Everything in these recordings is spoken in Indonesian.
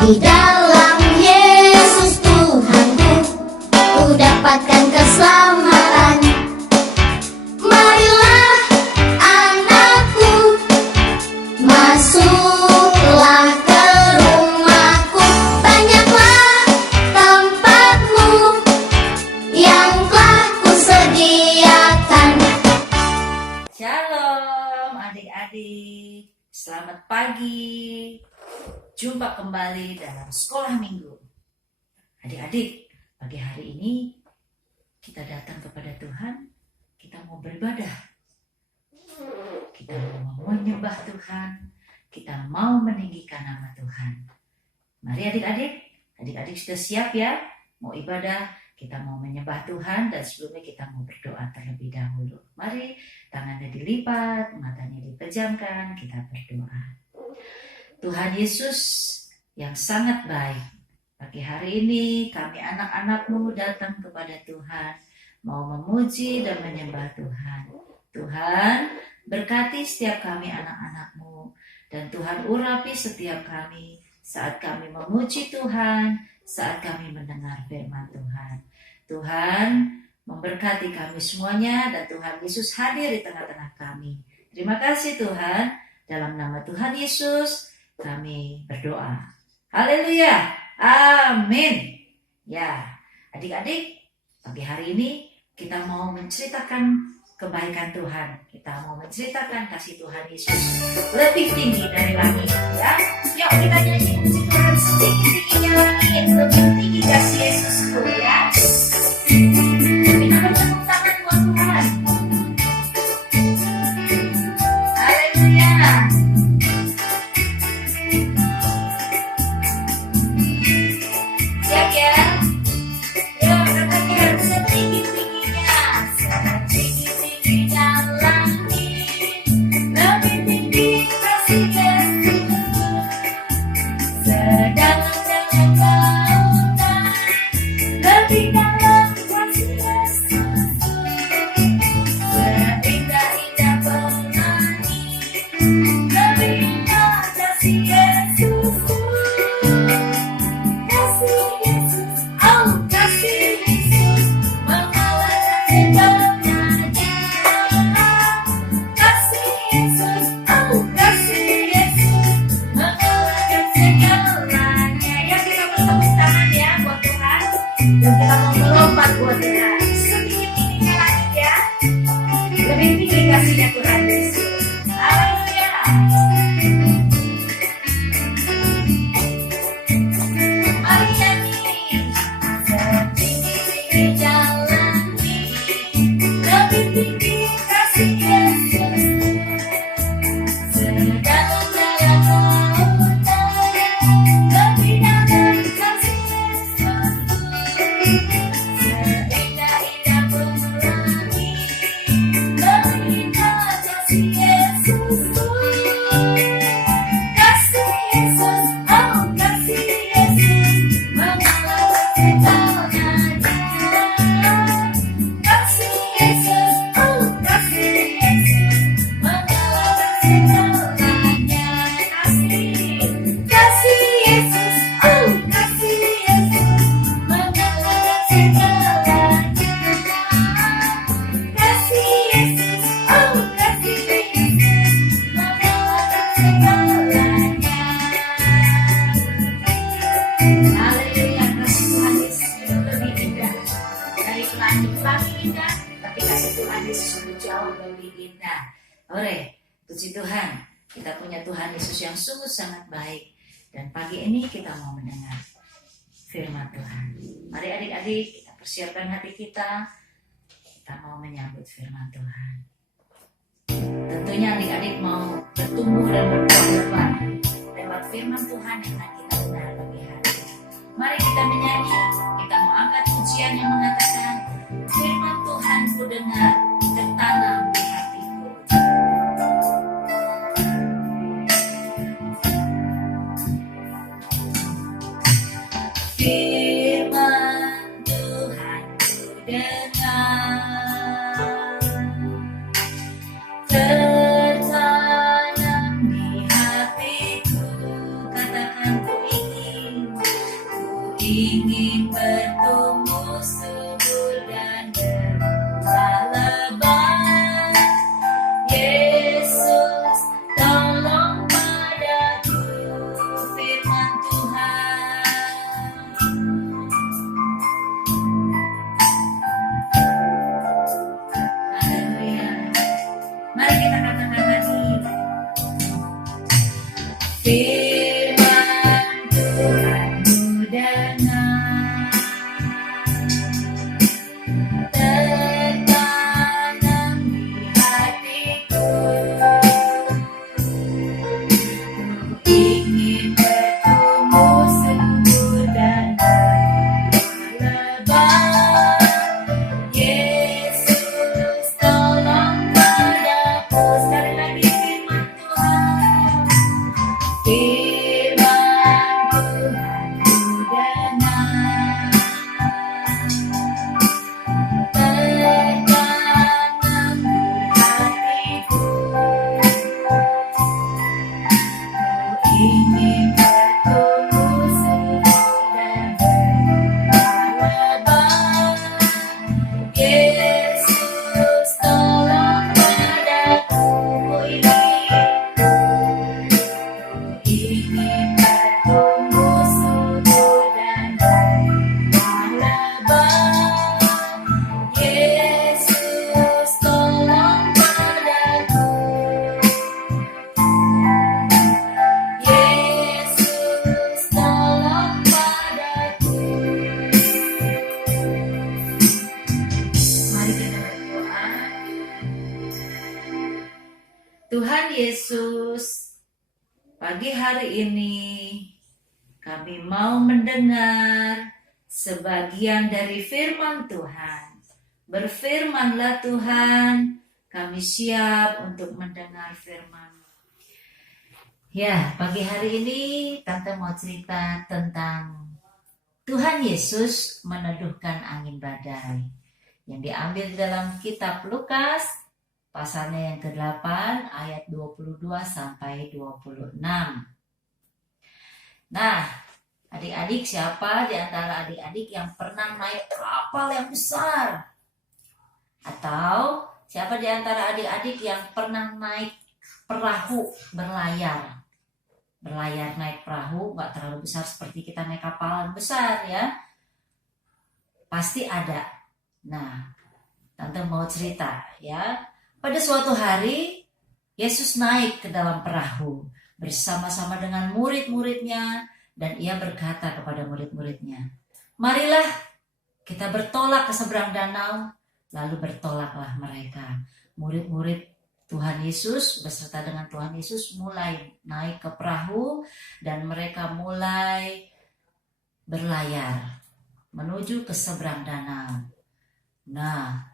Di dalam Yesus Tuhanku, ku dapatkan keselamatan. Marilah anakku, masuklah ke rumahku. Banyaklah tempatmu yang telah kusediakan. Shalom adik-adik, selamat pagi. Jumpa kembali dalam sekolah minggu. Adik-adik, pagi hari ini kita datang kepada Tuhan. Kita mau beribadah, kita mau menyembah Tuhan, kita mau meninggikan nama Tuhan. Mari adik-adik sudah siap ya? Mau ibadah, kita mau menyembah Tuhan, dan sebelumnya kita mau berdoa terlebih dahulu. Mari tangannya dilipat, matanya dipejamkan, kita berdoa. Tuhan Yesus yang sangat baik, pagi hari ini kami anak-anak-Mu datang kepada Tuhan, mau memuji dan menyembah Tuhan. Tuhan, berkati setiap kami anak-anak-Mu, dan Tuhan urapi setiap kami saat kami memuji Tuhan, saat kami mendengar firman Tuhan. Tuhan memberkati kami semuanya, dan Tuhan Yesus hadir di tengah-tengah kami. Terima kasih Tuhan, dalam nama Tuhan Yesus kami berdoa. Haleluya, amin. Ya, adik-adik, pagi hari ini kita mau menceritakan kebaikan Tuhan. Kita mau menceritakan kasih Tuhan Yesus lebih tinggi dari langit. Ya, yuk kita nyanyi puji Tuhan setinggi-tingginya langit, lebih tinggi kasih Yesusku ya. Kita bertepuk tangan buat Tuhan. Haleluya. Siap ya? Yuk katakan setinggi-tingginya, setinggi-tingginya langit, lebih tinggi kasih Yesus. Sedalam-dalam lautan, lebih dalam kasih Yesus. Seindah-indah pelangi, lebih indah kasih Yesus. Kasih Yesus, oh kasih Yesus, mengalahkan segalanya. Kasih Yesus, oh kasih Yesus, mengalahkan segalanya. Ya, kita bertepuk tangan ya buat Tuhan, dan kita mau melompat buat Tuhan. Setinggi-tingginya langit ya, lebih tinggi kasihnya Tuhan Yesus. Haleluya. Mari nyanyi. Setinggi-tingginya langit, lebih tinggi kasih Yesus. Sedalam-dalam lautan, lebih dalam kasih Yesus. Seindah-indah pelangi, lebih indah kasih Yesus. Kasih Yesus, oh kasih Yesus, mengalahkan segalanya. Kasih Yesus, oh kasih Yesus, mengalahkan segalanya. Kasih Yesus, oh kasih Yesus, mengalahkan segalanya. Kasih Yesus, oh kasih Yesus, mengalahkan segalanya. Haleluya, kasih Tuhan Yesus itu lebih indah dari pelangi indah, tapi kasih Tuhan Yesus itu jauh lebih indah. Ore, puji Tuhan, kita punya Tuhan Yesus yang sungguh sangat baik, dan pagi ini kita mau mendengar firman Tuhan. Mari adik-adik, kita persiapkan hati kita mau menyambut firman Tuhan. Tentunya adik-adik mau bertumbuh dan berkembang lewat firman Tuhan yang akan kita dengar pagi hari. Mari kita menyanyi, kita mau angkat pujian yang mengatakan, firman Tuhan ku dengar, tertanam di hatiku. Firman Tuhan ku dengar, tertanam di hatiku. Katakan ku ingin ingin bertumbuh subur dan berbuah lebat. Yesus, tolong padaku, firman Tuhan. Haleluya. Mari kita katakan lagi. Firman Tuhan ku dengar, tertanam di hatiku. Ku ingin bertumbuh subur dan berlebat. Yesus, tolong padaku. Sekali lagi firman Tuhan. Firman Tuhan ku dengar, tertanam di hatiku. Ku ingin bertumbuh subur dan berbuah lebat. Yesus, tolong padaku. Ingin bertumbuh subur dan berbuah lebat. Yesus, tolong padaku. Yesus, tolong padaku. Mari kita berdoa. Tuhan Yesus, pagi hari ini kami mau mendengar sebagian dari firman Tuhan. Berfirmanlah Tuhan, kami siap untuk mendengar firman. Ya, pagi hari ini Tante mau cerita tentang Tuhan Yesus meneduhkan angin badai. Yang diambil dalam kitab Lukas, pasalnya yang ke-8 ayat 22 sampai 26. Nah, adik-adik, siapa di antara adik-adik yang pernah naik kapal yang besar? Atau siapa di antara adik-adik yang pernah naik perahu berlayar? Berlayar naik perahu, gak terlalu besar seperti kita naik kapal besar ya. Pasti ada. Nah, Tante mau cerita ya. Pada suatu hari, Yesus naik ke dalam perahu bersama-sama dengan murid-muridnya, dan ia berkata kepada murid-muridnya, "Marilah kita bertolak ke seberang danau." Lalu bertolaklah mereka. Murid-murid Tuhan Yesus beserta dengan Tuhan Yesus mulai naik ke perahu, dan mereka mulai berlayar menuju ke seberang danau. Nah,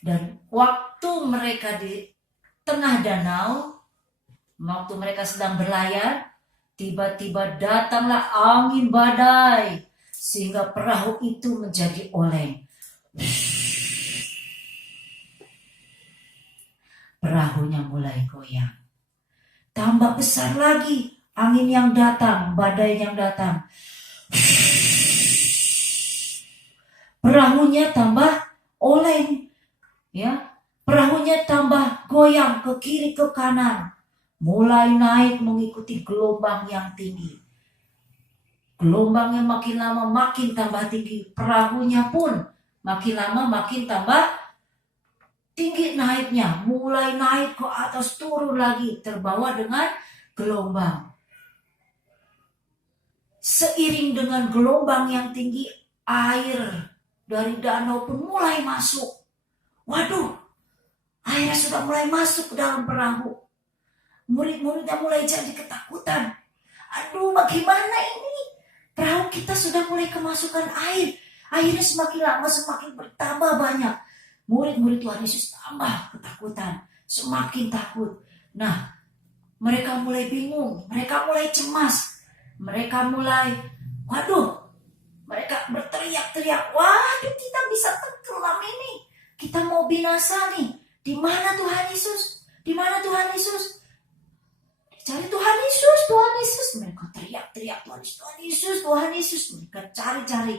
dan waktu mereka di tengah danau, waktu mereka sedang berlayar, tiba-tiba datanglah angin badai sehingga perahu itu menjadi oleng. Perahunya mulai goyang. Tambah besar lagi angin yang datang, badai yang datang. Perahunya tambah oleng, ya, perahunya tambah goyang ke kiri ke kanan, mulai naik mengikuti gelombang yang tinggi. Gelombangnya makin lama makin tambah tinggi, perahunya pun makin lama makin tambah tinggi naiknya, mulai naik ke atas, turun lagi, terbawa dengan gelombang. Seiring dengan gelombang yang tinggi, air dari danau pun mulai masuk. Waduh, airnya sudah mulai masuk ke dalam perahu. Murid-muridnya mulai jadi ketakutan. Aduh, bagaimana ini? Perahu kita sudah mulai kemasukan air. Airnya semakin lama semakin bertambah banyak. Murid-murid Tuhan Yesus tambah ketakutan, semakin takut. Nah, mereka mulai bingung, mereka mulai cemas, mereka mulai, mereka berteriak-teriak, waduh, kita bisa tenggelam ini, kita mau binasa nih. Di mana Tuhan Yesus? Di mana Tuhan Yesus? cari Tuhan Yesus, Tuhan Yesus. Mereka teriak-teriak Tuhan Yesus, Tuhan Yesus, Tuhan Yesus. Mereka cari-cari.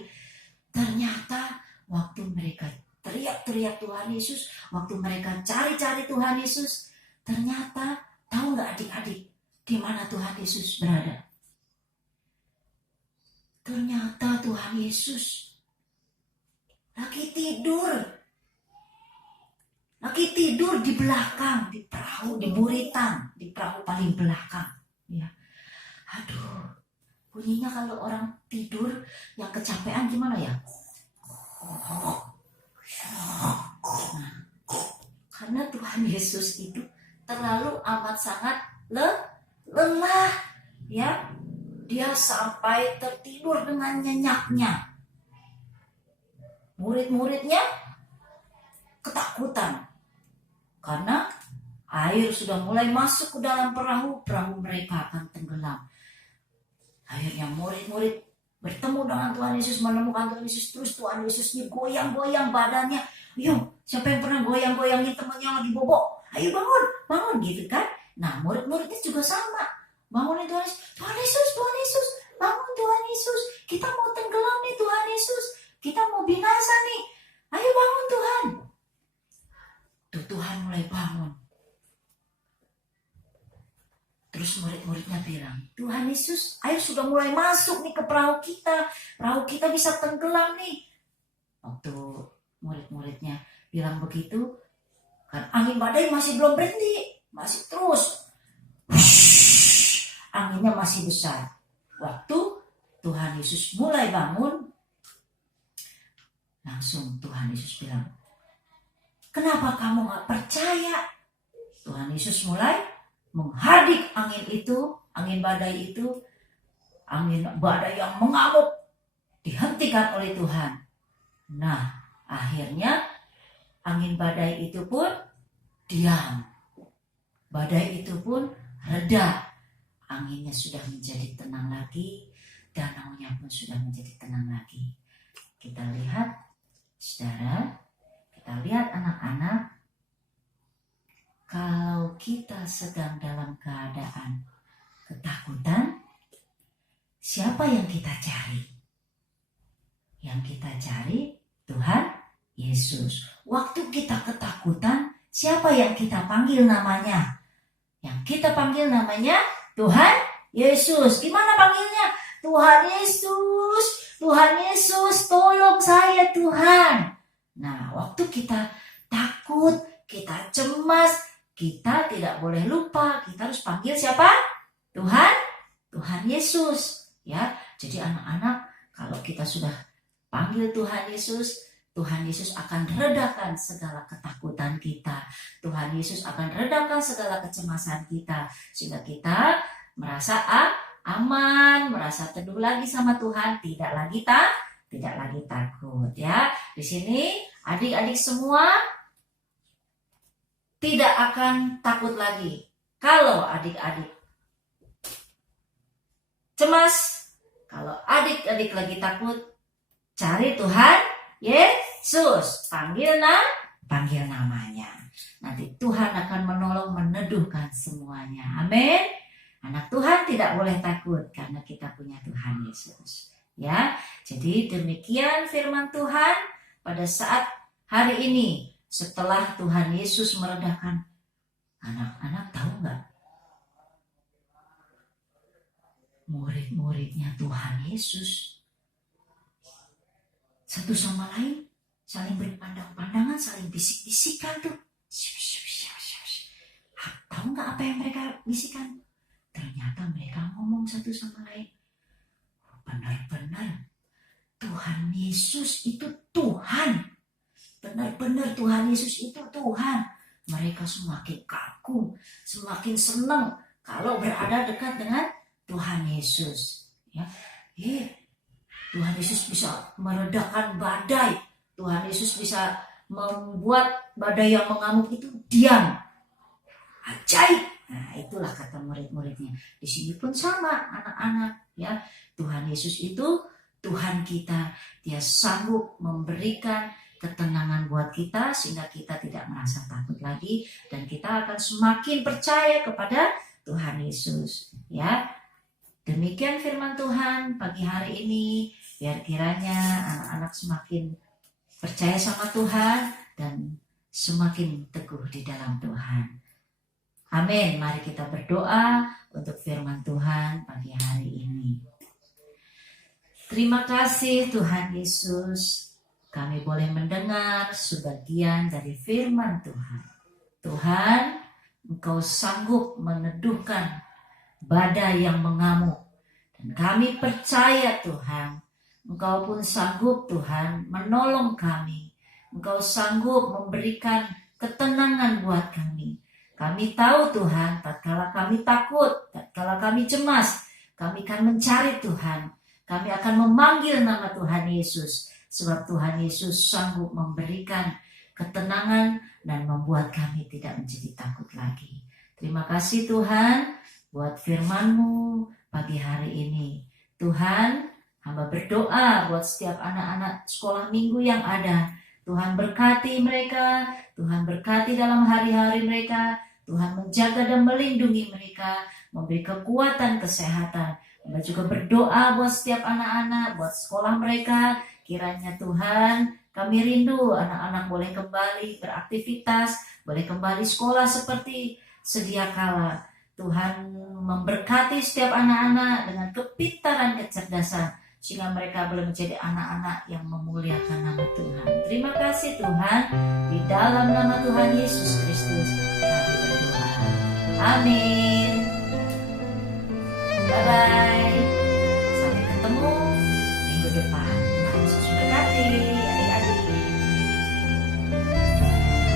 Ternyata waktu mereka teriak-teriak Tuhan Yesus, waktu mereka cari-cari Tuhan Yesus, ternyata tahu nggak adik-adik di mana Tuhan Yesus berada? Ternyata Tuhan Yesus lagi tidur. Lagi tidur di belakang, di perahu, di buritan, di perahu paling belakang. Ya. Aduh, bunyinya kalau orang tidur yang kecapean gimana ya? Nah, karena Tuhan Yesus itu terlalu amat sangat lelah, ya. Dia sampai tertidur dengan nyenyaknya. Murid-muridnya ketakutan karena air sudah mulai masuk ke dalam perahu mereka akan tenggelam. Akhirnya murid-murid bertemu dengan Tuhan Yesus, menemukan Tuhan Yesus, terus Tuhan Yesus ini goyang-goyang badannya. Ayo, siapa yang pernah goyang-goyangin temannya yang lagi bobok? Ayo bangun gitu kan. Nah, murid-muridnya juga sama. Bangunin Tuhan Yesus, Tuhan Yesus, Tuhan Yesus, bangun Tuhan Yesus. Kita mau tenggelam nih Tuhan Yesus. Kita mau binasa nih. Ayo bangun Tuhan. Tuh Tuhan mulai bangun. Terus murid-muridnya bilang, Tuhan Yesus, air sudah mulai masuk nih ke perahu kita. Perahu kita bisa tenggelam nih. Waktu murid-muridnya bilang begitu, kan angin badai masih belum berhenti. Masih terus. Anginnya masih besar. Waktu Tuhan Yesus mulai bangun, langsung Tuhan Yesus bilang, kenapa kamu gak percaya? Tuhan Yesus mulai menghadik angin itu, angin badai itu, angin badai yang mengamuk, dihentikan oleh Tuhan. Nah, akhirnya angin badai itu pun diam. Badai itu pun reda. Anginnya sudah menjadi tenang lagi, danaunya pun sudah menjadi tenang lagi. Kita lihat, saudara, kita lihat anak-anak, kalau kita sedang dalam keadaan ketakutan, siapa yang kita cari? Yang kita cari Tuhan Yesus. Waktu kita ketakutan, siapa yang kita panggil namanya? Yang kita panggil namanya Tuhan Yesus. Gimana panggilnya? Tuhan Yesus, Tuhan Yesus, tolong saya Tuhan. Nah, waktu kita takut, kita cemas, kita tidak boleh lupa, kita harus panggil siapa? Tuhan Yesus. Ya, jadi anak-anak, kalau kita sudah panggil Tuhan Yesus akan redakan segala ketakutan kita. Tuhan Yesus akan redakan segala kecemasan kita, sehingga kita merasa aman, merasa teduh lagi sama Tuhan, tidak lagi takut. Ya, di sini adik-adik semua tidak akan takut lagi. Kalau adik-adik cemas, kalau adik-adik lagi takut, cari Tuhan Yesus, panggil namanya. Nanti Tuhan akan menolong meneduhkan semuanya. Amin. Anak Tuhan tidak boleh takut karena kita punya Tuhan Yesus. Ya, jadi demikian firman Tuhan pada saat hari ini. Setelah Tuhan Yesus meredakan, anak-anak tahu nggak? Murid-muridnya Tuhan Yesus satu sama lain saling berpandang-pandangan, saling bisik-bisikan tuh. Tahu nggak apa yang mereka bisikan? Ternyata mereka ngomong satu sama lain, benar-benar Tuhan Yesus itu Tuhan. Benar-benar Tuhan Yesus itu Tuhan. Mereka semakin kagum, semakin senang kalau berada dekat dengan Tuhan Yesus. Ya, Tuhan Yesus bisa meredakan badai. Tuhan Yesus bisa membuat badai yang mengamuk itu diam. Ajaib. Nah, itulah kata murid-muridnya. Di sini pun sama anak-anak, ya. Tuhan Yesus itu Tuhan kita. Dia sanggup memberikan ketenangan buat kita sehingga kita tidak merasa takut lagi dan kita akan semakin percaya kepada Tuhan Yesus. Ya, demikian firman Tuhan pagi hari ini. Biar kiranya anak-anak semakin percaya sama Tuhan dan semakin teguh di dalam Tuhan. Amin. Mari kita berdoa untuk firman Tuhan pagi hari ini. Terima kasih Tuhan Yesus. Kami boleh mendengar sebagian dari firman Tuhan. Tuhan, Engkau sanggup meneduhkan badai yang mengamuk. Dan kami percaya Tuhan, Engkau pun sanggup Tuhan menolong kami. Engkau sanggup memberikan ketenangan buat kami. Kami tahu Tuhan, tatkala kami takut, tatkala kami cemas, kami akan mencari Tuhan. Kami akan memanggil nama Tuhan Yesus. Sebab Tuhan Yesus sanggup memberikan ketenangan dan membuat kami tidak menjadi takut lagi. Terima kasih Tuhan buat firman-Mu pagi hari ini. Tuhan, hamba berdoa buat setiap anak-anak sekolah minggu yang ada. Tuhan berkati mereka, Tuhan berkati dalam hari-hari mereka. Tuhan menjaga dan melindungi mereka, memberi kekuatan, kesehatan. Hamba juga berdoa buat setiap anak-anak, buat sekolah mereka. Kiranya Tuhan, kami rindu anak-anak boleh kembali beraktivitas, boleh kembali sekolah seperti sedia kala. Tuhan memberkati setiap anak-anak dengan kepintaran, kecerdasan, sehingga mereka boleh menjadi anak-anak yang memuliakan nama Tuhan. Terima kasih Tuhan, di dalam nama Tuhan Yesus Kristus kami berdoa. Amin. Bye-bye.